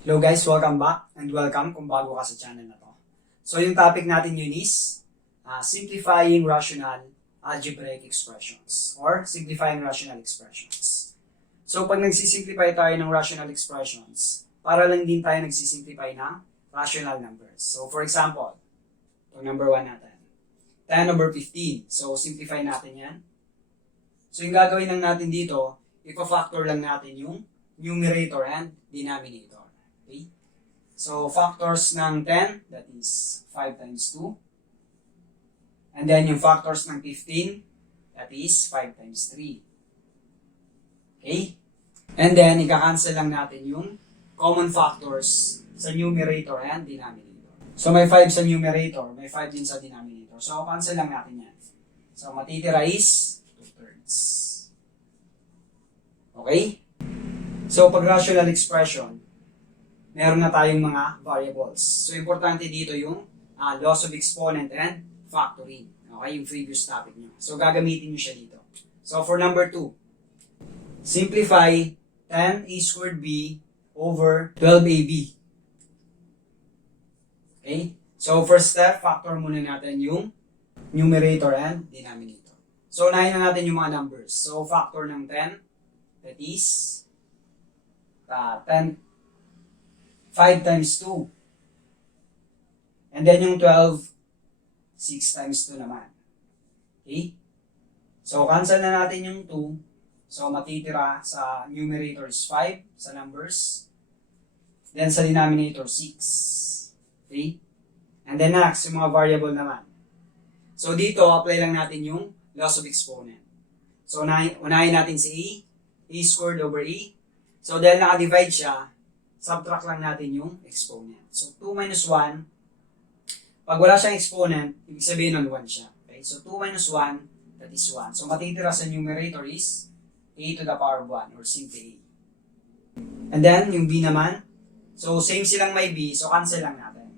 Hello guys, welcome back and welcome kung bago ka sa channel na to. So yung topic natin yun is simplifying rational algebraic expressions or simplifying rational expressions. So pag nagsisimplify tayo ng rational expressions, para lang din tayo nagsisimplify ng rational numbers. So for example, itong number 1 natin, 10 over 15. So simplify natin yan. So yung gagawin lang natin dito, ipa-factor lang natin yung numerator and denominator. Okay? So, factors ng 10, that is 5 times 2. And then, yung factors ng 15, that is 5 times 3. Okay? And then, ika-cancel lang natin yung common factors sa numerator and denominator. So, may 5 sa numerator, may 5 din sa denominator. So, cancel lang natin yan. So, matitira is 2/3. Okay? So, pag rational expression, meron na tayong mga variables. So, importante dito yung loss of exponent and factoring. Okay, yung previous topic nyo. So, gagamitin nyo siya dito. So, for number 2, simplify 10a squared b over 12ab. Okay? So, first step, factor muna natin yung numerator and denominator. So, unahin na natin yung mga numbers. So, factor ng 10, that is 5 times 2. And then yung 12, 6 times 2 naman. Okay? So, cancel na natin yung 2. So, matitira sa numerator is 5 sa numbers. Then sa denominator, 6. Okay? And then next, yung mga variable naman. So, dito, apply lang natin yung loss of exponent. So, unahin natin si a squared over a. So, dahil naka-divide siya, subtract lang natin yung exponent. So, 2 minus 1, pag wala siyang exponent, ibig sabihin nun 1 siya. Okay? So, 2 minus 1, that is 1. So, matitira sa numerator is a to the power of 1, or simply a. And then, yung b naman, so, same silang may b, so cancel lang natin.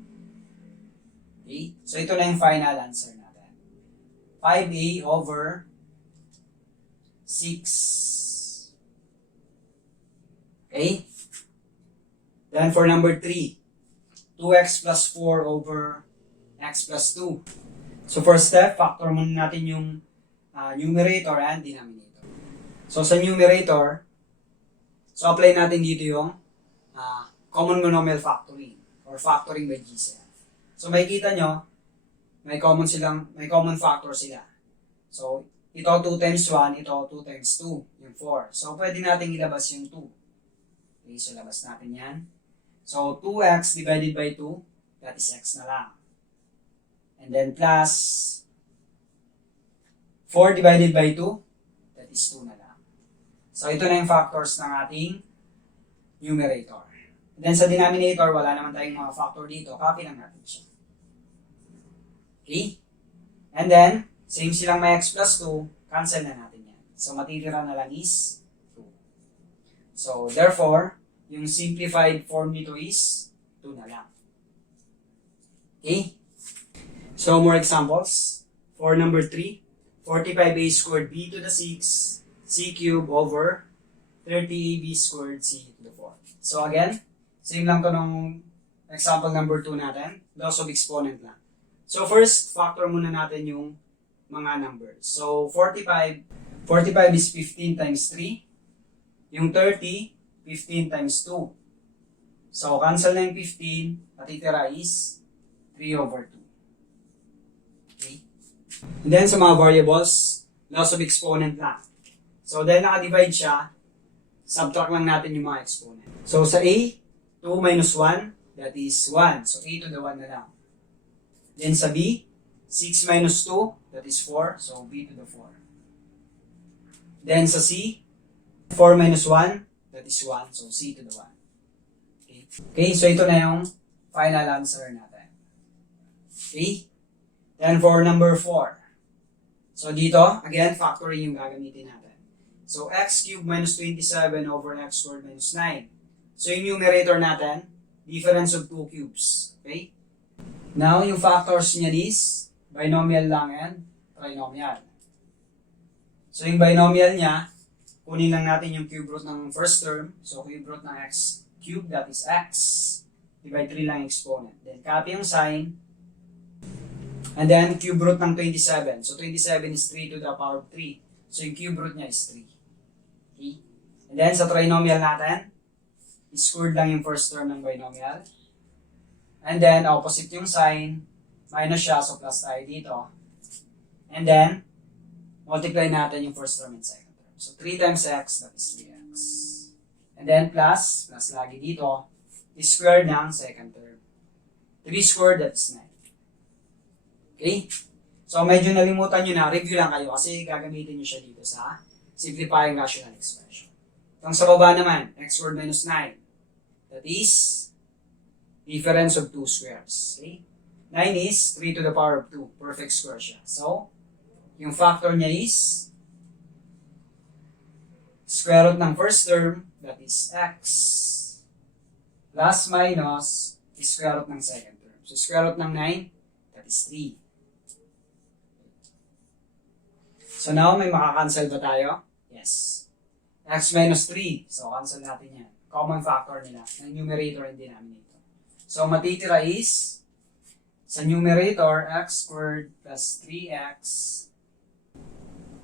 Okay? So, ito na yung final answer natin. 5a over 6. Okay? Then for number 3, 2x plus 4 over x plus 2. So first step, factor muna natin yung numerator and denominator. So sa numerator, so apply natin dito yung common monomial factoring or factoring by GCF. So makikita nyo, may common factor sila. So ito 2 times 1, ito 2 times 2, yung 4. So pwede natin ilabas yung 2. Okay, so labas natin yan. So, 2x divided by 2, that is x na lang. And then plus 4 divided by 2, that is 2 na lang. So, ito na yung factors ng ating numerator. And then sa denominator, wala naman tayong mga factor dito. Copy lang natin siya. Okay? And then, same silang may x plus 2, cancel na natin yan. So, matitira na lang is so, therefore, yung simplified form nito is 2 na lang. Okay? So, more examples. For number 3, 45a squared b to the 6, c cubed over 30ab squared c to the 4. So, again, same lang to nung example number 2 natin. Loss of exponent lang. So, first, factor muna natin yung mga numbers. So, 45 is 15 times 3. Yung 30, 15 times 2. So, cancel na yung 15, patitira is 3 over 2. Okay? And then, sa mga variables, loss of exponent lang. So, dahil naka-divide siya, subtract lang natin yung mga exponent. So, sa A, 2 minus 1, that is 1. So, a to the 1 na lang. Then, sa B, 6 minus 2, that is 4. So, b to the 4. Then, sa C, 4 minus 1, that is 1. So, c to the 1. Okay? Okay, so ito na yung final answer natin. Okay? Then, for number 4. So, dito, again, factoring yung gagamitin natin. So, x cubed minus 27 over x squared minus 9. So, yung numerator natin, difference of 2 cubes. Okay? Now, yung factors niya is binomial lang and trinomial. So, yung binomial niya, kunin lang natin yung cube root ng first term. So, cube root ng x cube, that is x. Divide 3 lang yung exponent. Then copy yung sign. And then cube root ng 27. So 27 is 3 to the power of 3. So yung cube root niya is 3. Okay? And then sa trinomial natin, squared lang yung first term ng binomial. And then opposite yung sign, minus siya, so plus tayo dito. And then, multiply natin yung first term and second term. So 3 times x, that is 3x. And then plus lagi dito, square ng second term. 3 squared, that is 9. Okay? So medyo nalimutan nyo na, review lang kayo kasi gagamitin nyo siya dito sa simplifying rational expression. Itong sa baba naman, x squared minus 9. That is difference of 2 squares. Okay? 9 is 3 to the power of 2. Perfect square siya. So, yung factor niya is square root ng first term, that is x, plus minus square root ng second term. So, square root ng 9, that is 3. So, now, may makakancel ba tayo? Yes. X minus 3. So, cancel natin yan. Common factor nila, ng numerator and denominator. So, matitira is, sa numerator, x squared plus 3x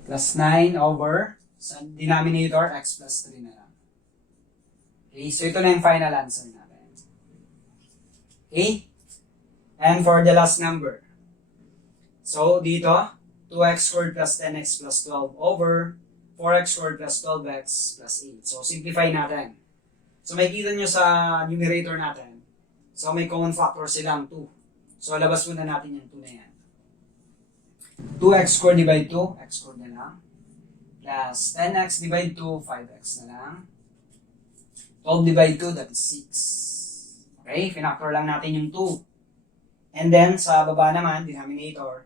plus 9 over, sa denominator, x plus 3 na lang. Okay, so ito na yung final answer natin. Okay? And for the last number. So, dito, 2x squared plus 10x plus 12 over 4x squared plus 12x plus 8. So, simplify natin. So, makikita nyo sa numerator natin. So, may common factor silang 2. So, labas muna natin yung 2 na yan. 2x squared divide 2, x squared na lang. Plus 10x divide 2, 5x na lang. 12 divide 2, that is 6. Okay, finactor lang natin yung 2. And then, sa baba naman, denominator,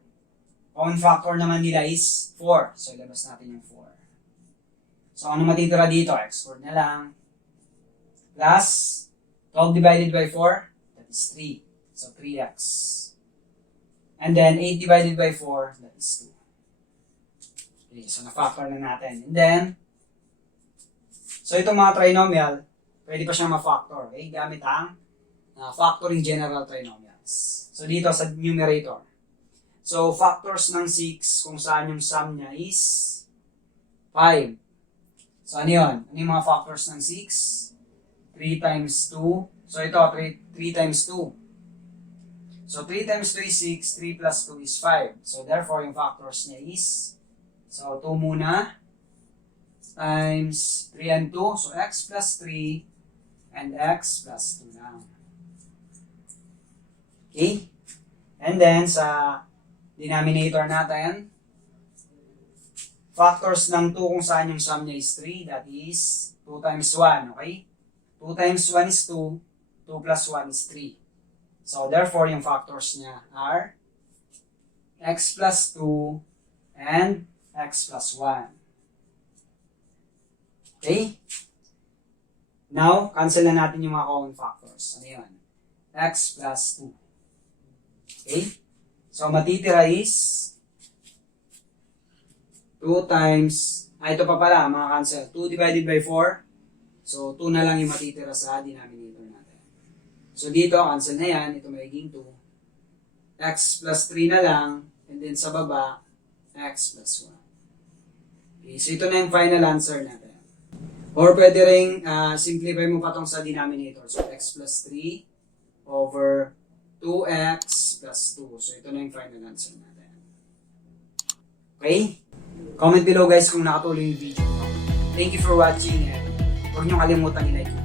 common factor naman nila is 4. So, labas natin yung 4. So, ano matitira dito? X squared na lang. Plus 12 divided by 4, that is 3. So, 3x. And then, 8 divided by 4, that is 2. Okay, so na-factor na natin. And then, so itong mga trinomial, pwede pa siyang ma-factor. Okay? Gamit ang factoring general trinomials. So, dito sa numerator. So, factors ng 6, kung saan yung sum niya is 5. So, ano yun? Ano yung mga factors ng 6? 3 times 2. So, ito, 3 times 2. So, 3 times 2 is 6, 3 plus 2 is 5. So, therefore, yung factors niya is, so, 2 muna, times 3 and 2. So, x plus 3 and x plus 2 lang. Okay? And then, sa denominator natin, factors ng 2 kung saan yung sum niya is 3, that is 2 times 1, okay? 2 times 1 is 2, 2 plus 1 is 3. So, therefore, yung factors niya are x plus 2 and x plus 1. Okay? Now, cancel na natin yung mga common factors. Ano yun? X plus 2. Okay? So, matitira is 2 times, ito pa pala, mga cancel. 2 divided by 4. So, 2 na lang yung matitira sa denominator natin. So, dito, cancel na yan. Ito magiging 2. X plus 3 na lang. And then sa baba, x plus 1. Okay, so ito na yung final answer natin. Or pwede rin simplify mo pa itong sa denominator. So, x plus 3 over 2x plus 2. So, ito na yung final answer natin. Okay? Comment below guys kung nakatuloy yung video. Thank you for watching and huwag niyong kalimutan i-like.